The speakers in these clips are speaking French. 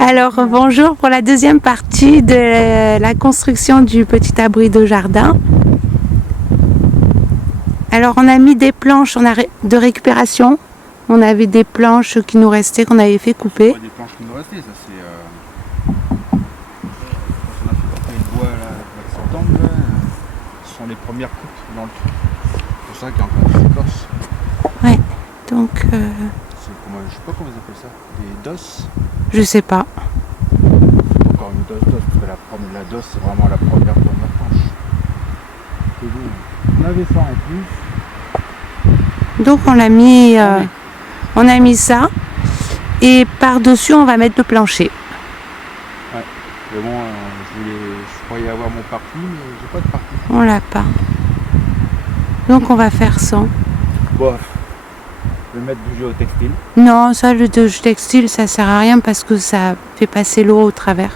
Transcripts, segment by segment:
Alors bonjour pour la deuxième partie de la construction du petit abri de jardin. Alors on a mis des planches de récupération. On avait des planches qui nous restaient, qu'on avait fait couper. Des planches qui nous restaient, ça c'est... on a fait couper le bois là, avec septembre, là, ce sont les premières coupes dans le truc. C'est pour ça qu'il y a encore des écorces. Ouais, donc... Je sais pas comment ils appellent ça, des dosses. Je sais pas. Encore une dosse, parce que la dosse c'est vraiment la première planche. Et bon, on avait ça en plus. Donc on l'a mis... on a mis ça. Et par-dessus on va mettre le plancher. Ouais, mais bon, je croyais avoir mon parti, mais j'ai pas de parti. On l'a pas. Donc on va faire sans. Bon, je vais mettre du géotextile. Non, ça le textile ça sert à rien parce que ça fait passer l'eau au travers.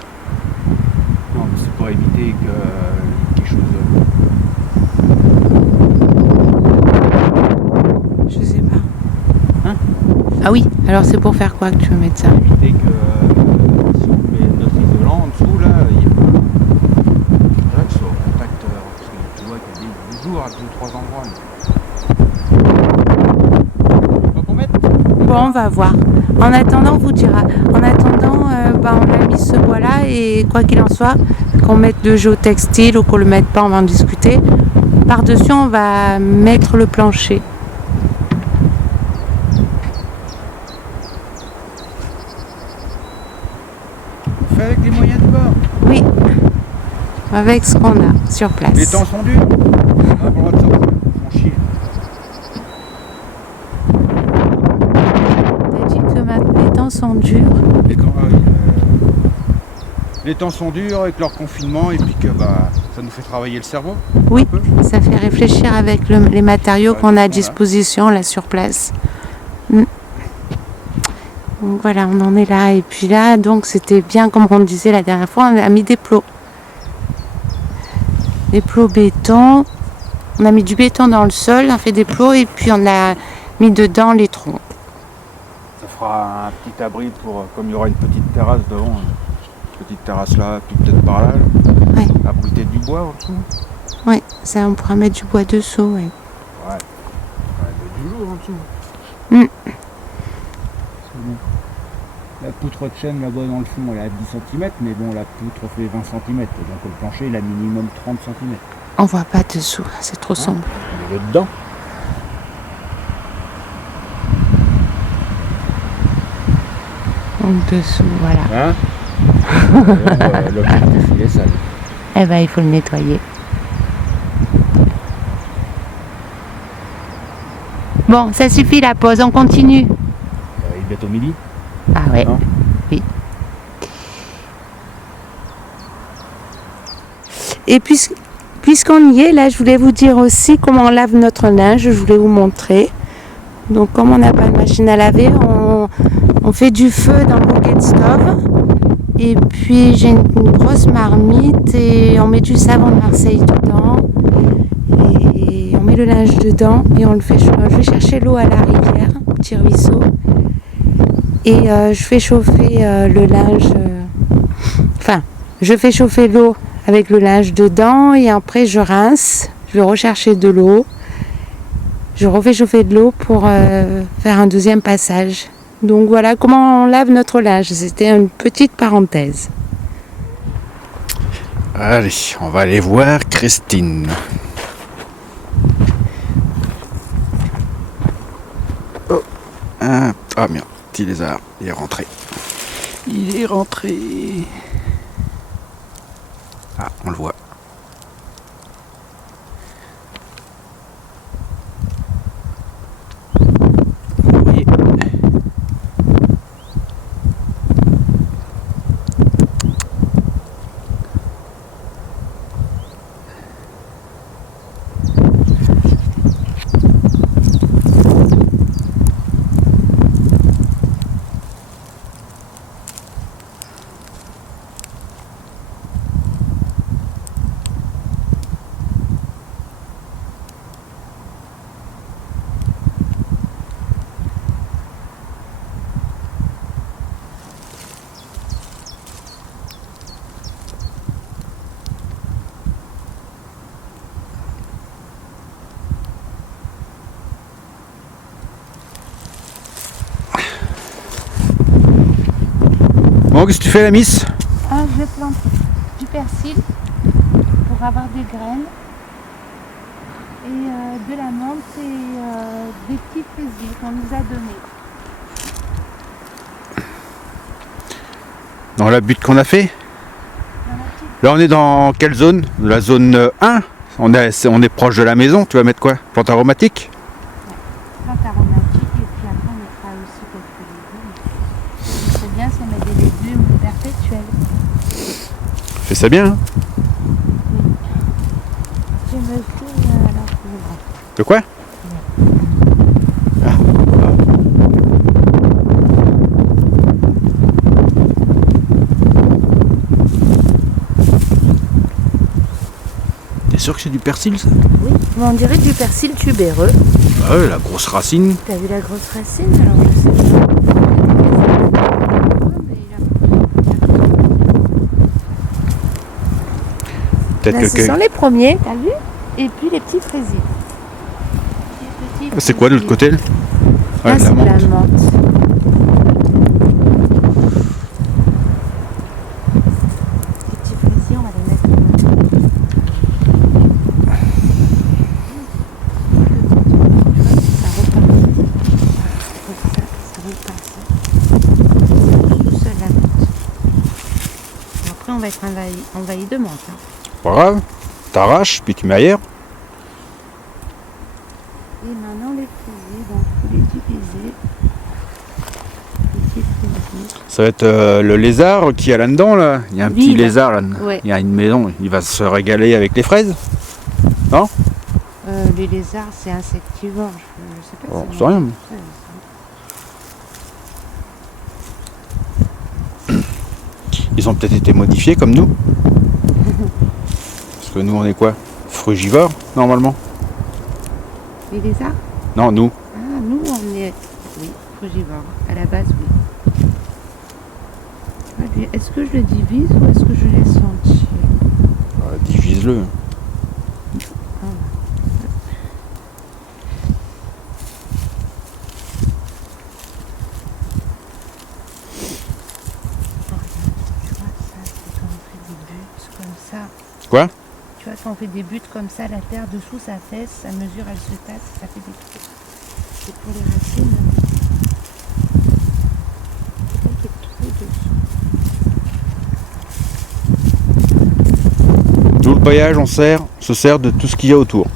Non, mais c'est pour éviter que quelque chose... Je sais pas. Hein? Ah oui, alors c'est pour faire quoi que tu veux mettre ça? Éviter que si on met notre isolant en dessous, là, il y a pas... Là, que ce soit au contact, parce que tu vois qu'il y a des jours à 2-3 endroits. Bon, on va voir. En attendant, on vous dira. En attendant, on a mis ce bois-là et quoi qu'il en soit, qu'on mette de géotextile ou qu'on le mette pas, on va en discuter. Par-dessus, on va mettre le plancher. On fait avec les moyens du bord. Oui, avec ce qu'on a sur place. Les temps sont durs. On a pas le droit de sortir. On chie. T'as dit que les temps sont durs. Les temps sont durs avec leur confinement et puis que ça nous fait travailler le cerveau. Oui, ça fait réfléchir avec les matériaux qu'on a à disposition là sur place. Donc voilà, on en est là. Et puis là, donc c'était bien comme on disait la dernière fois, on a mis des plots. Des plots béton. On a mis du béton dans le sol, on a fait des plots et puis on a mis dedans les troncs. Ça fera un petit abri pour, comme il y aura une petite terrasse devant, une petite terrasse là, puis peut-être par là, Ouais. abriter du bois en dessous. Oui, ça on pourra mettre du bois dessous. Ouais. Ouais, du lourd en dessous. Mm. Bon. La poutre de chêne là-bas dans le fond, elle est à 10 cm, mais bon, la poutre fait 20 cm, donc le plancher, il a minimum 30 cm. On voit pas dessous, c'est trop sombre. On est dedans. Donc dessous, voilà. Hein L'objectif, il est sale. Eh ben, il faut le nettoyer. Bon, ça suffit la pause, on continue. Il est bientôt midi. Ah ouais, Non. oui. Et puisqu'on y est, là, je voulais vous dire aussi comment on lave notre linge. Je voulais vous montrer. Donc, comme on n'a pas de machine à laver, on fait du feu dans le rocket stove. Et puis, j'ai une grosse marmite et on met du savon de Marseille dedans. Et on met le linge dedans et on le fait. Je vais chercher l'eau à la rivière, petit ruisseau. Et je fais chauffer le linge. Je fais chauffer l'eau avec le linge dedans et après je rince. Je vais rechercher de l'eau. Je refais chauffer de l'eau pour faire un deuxième passage. Donc voilà comment on lave notre linge. C'était une petite parenthèse. Allez, on va aller voir Christine. Oh, ah merde, petit lézard, il est rentré. Il est rentré. Ah, on le voit. Vous voyez. Bon, qu'est-ce que tu fais, la miss? Ah, je plante du persil pour avoir des graines et de la menthe et des petits fraisiers qu'on nous a donnés. Dans la butte qu'on a fait? Là, on est dans quelle zone? La zone 1? On est proche de la maison. Tu vas mettre quoi? Plante aromatique? Plante aromatique et puis après on mettra aussi quelques légumes. Ce qui serait bien, c'est mettre des légumes perpétuels. Fais ça bien, hein? Je me fais alors De quoi? Ah. T'es sûr que c'est du persil, ça? oui, mais on dirait du persil tubéreux. Ah ouais, la grosse racine. T'as vu la grosse racine? Alors je sais pas. Peut-être Là, ce que... sont les premiers, t'as vu? Et puis les petits fraisiers. C'est quoi de l'autre côté là? Ah, de c'est la de la menthe. menthe. Les petits fraisiers, on va les mettre. Ça repart. Tout seul la menthe. Et après, on va être envahi de menthe. Hein. Pas grave. T'arraches, puis tu mets ailleurs. Et maintenant les fraisiers, donc il faut les diviser. Les petits fraisiers. Ça va être le lézard qui est là-dedans, là. Il y a un petit là. lézard, là. Ouais. Il y a une maison. Il va se régaler avec les fraises. Les lézards, c'est insectivore. Je sais pas Bon, si c'est rien. Ils ont peut-être été modifiés comme nous. Parce que nous, on est quoi? Frugivores, normalement. Les lézards? Non, nous. Ah, nous, on est. Oui, frugivore. À la base, oui. Est-ce que je le divise ou est-ce que je laisse entier? Divise-le. Quoi? Tu vois, quand on fait des buttes comme ça, la terre dessous, ça fesse, ça mesure, elle se tasse, ça fait des trous. Et pour les racines, c'est pas qu'il y ait de trous dessus. Nous, le paillage, on se sert de tout ce qu'il y a autour.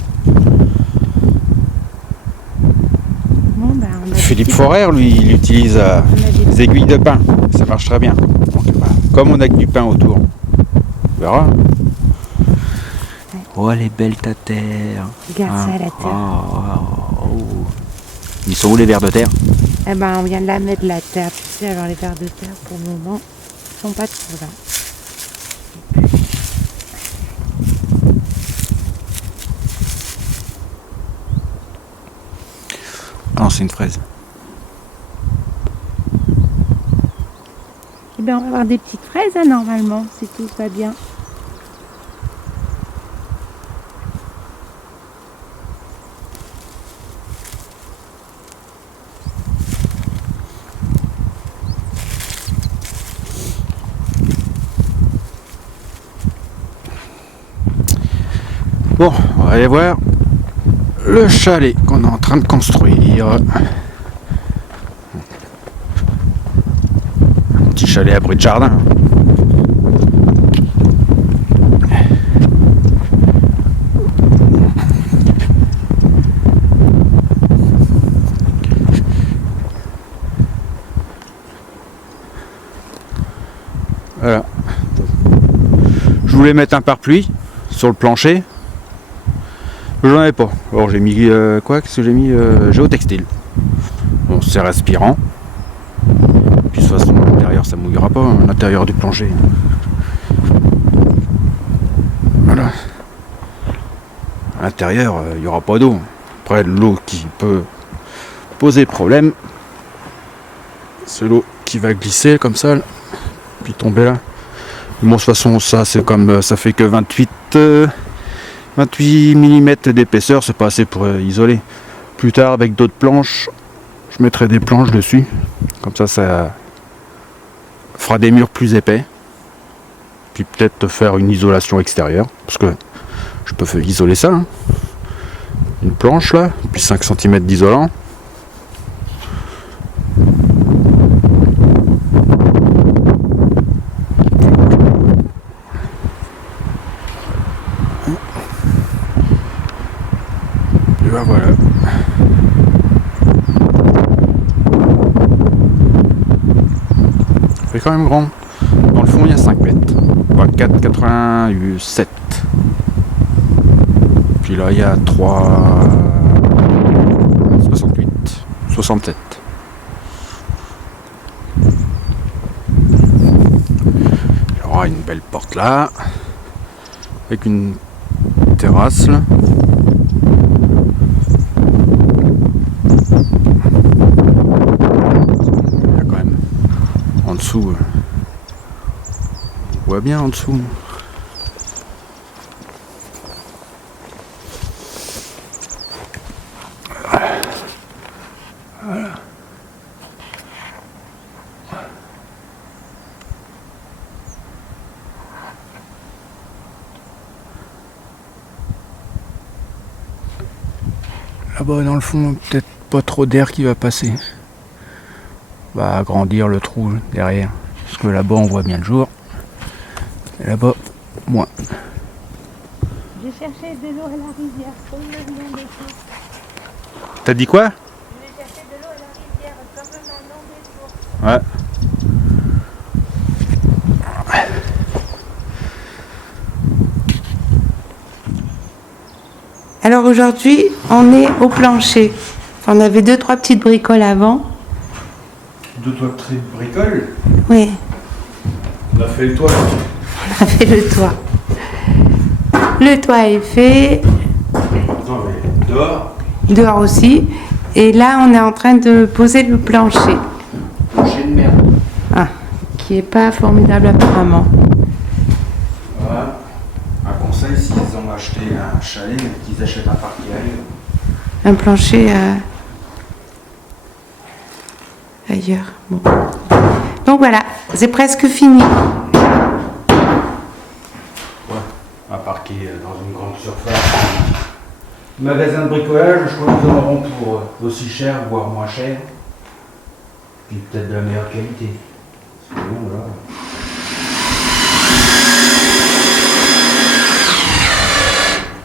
Bon, ben, on a Philippe des Forer, lui, il utilise on a des des aiguilles de pain. Ça marche très bien. Donc, voilà. Comme on a que du pain autour. On verra. Oh, elle est belle ta terre. Regarde ça, la terre. Oh. Ils sont où les vers de terre? Eh ben, on vient de la mettre la terre. Tu sais, alors les vers de terre, pour le moment, ils sont pas trop là. Ah non, c'est une fraise. Eh ben, on va avoir des petites fraises, hein, normalement, si tout va bien. Bon, on va aller voir le chalet qu'on est en train de construire. Un petit chalet abri de jardin. Voilà. Je voulais mettre un pare-pluie sur le plancher. J'en avais pas. Alors j'ai mis quoi? Qu'est-ce que j'ai mis? Géotextile. Bon, c'est respirant. Puis de toute façon, à l'intérieur ça mouillera pas, à l'intérieur du plancher. Voilà. À l'intérieur, il n'y aura pas d'eau. Après, l'eau qui peut poser problème, c'est l'eau qui va glisser comme ça, là, puis tomber là. Bon, de toute façon, ça c'est comme ça fait que 28 mm d'épaisseur, c'est pas assez pour isoler. Plus tard, avec d'autres planches, je mettrai des planches dessus. Comme ça fera des murs plus épais. Puis peut-être faire une isolation extérieure. Parce que je peux isoler ça. Hein. Une planche là, puis 5 cm d'isolant. Et ben voilà. C'est quand même grand. Dans le fond, il y a 5 mètres. Enfin, 4,87. Puis là, il y a 3,68. 67. Il y aura une belle porte là. Avec une terrasse là. Il y a quand même en dessous. On voit bien en dessous. Voilà. Là-bas dans le fond, peut-être pas trop d'air qui va passer. On va agrandir le trou derrière. Parce que là-bas on voit bien le jour. Et là-bas, moins. J'ai cherché de l'eau à la rivière, comme le vient de tout. T'as dit quoi? J'ai cherché de l'eau à la rivière, comme maintenant des sources. Ouais. Alors aujourd'hui, on est au plancher. Enfin, on avait 2-3 petites bricoles avant. 2-3 petites bricoles? Oui, On a fait le toit. on a fait le toit. Le toit est fait, Non mais dehors. dehors aussi. Et là, on est en train de poser le plancher. Plancher de merde. Ah, qui est pas formidable apparemment. Voilà. Un conseil, s'ils ont acheté un chalet, qu'ils achètent un parquet ailleurs. Un plancher ailleurs. Bon. Donc voilà, c'est presque fini. Ouais. Un parquet dans une grande surface. Magasin de bricolage, je crois qu'ils en auront pour aussi cher, voire moins cher. Puis peut-être de la meilleure qualité. C'est bon, voilà.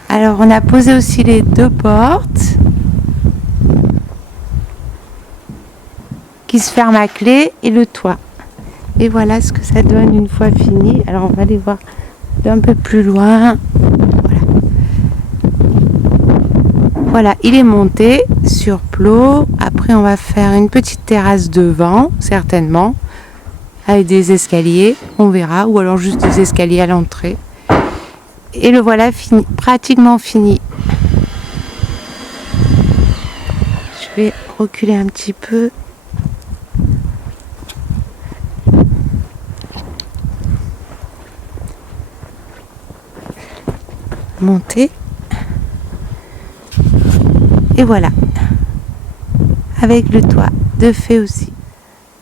Alors on a posé aussi les 2 portes qui se ferment à clé et le toit. Et voilà ce que ça donne une fois fini. Alors on va aller voir d'un peu plus loin. Voilà. Voilà, il est monté sur plot. Après on va faire une petite terrasse devant, certainement, avec des escaliers, on verra, ou alors juste des escaliers à l'entrée. Et le voilà fini, pratiquement fini. Je vais reculer un petit peu. Monter. Et voilà. Avec le toit de fait aussi.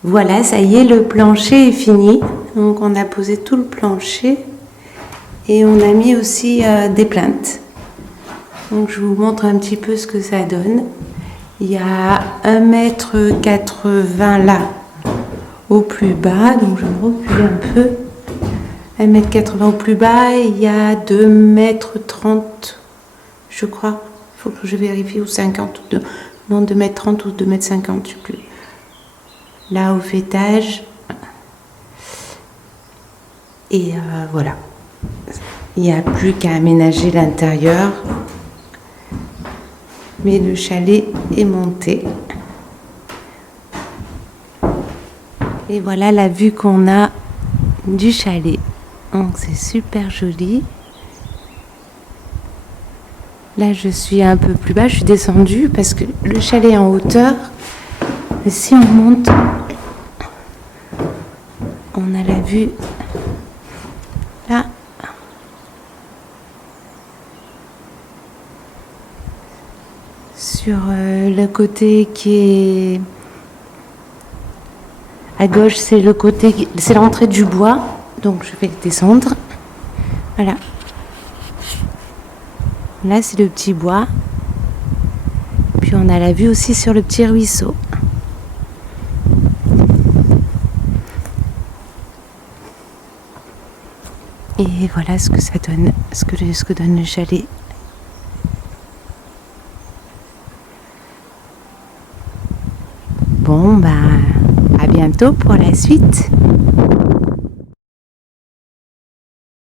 Voilà, ça y est, le plancher est fini. Donc on a posé tout le plancher. Et on a mis aussi des plinthes. Donc je vous montre un petit peu ce que ça donne. Il y a 1,80 m là au plus bas. Donc je vais me reculer un peu. 1,80 m au plus bas. Et il y a 2,30 m, je crois. Il faut que je vérifie, ou 50. Non, 2,30 m ou 2,50 m, je ne sais plus. Là au fêtage. Et voilà. Il n'y a plus qu'à aménager l'intérieur. Mais le chalet est monté. Et voilà la vue qu'on a du chalet. Donc c'est super joli. Là je suis un peu plus bas. Je suis descendue parce que le chalet est en hauteur. Mais si on monte, on a la vue là. Sur le côté qui est À gauche, c'est le côté, c'est l'entrée du bois. Donc je vais descendre. Voilà. Là, c'est le petit bois. Puis on a la vue aussi sur le petit ruisseau. Et voilà ce que ça donne, ce que donne le chalet. Bon, bah, à bientôt pour la suite.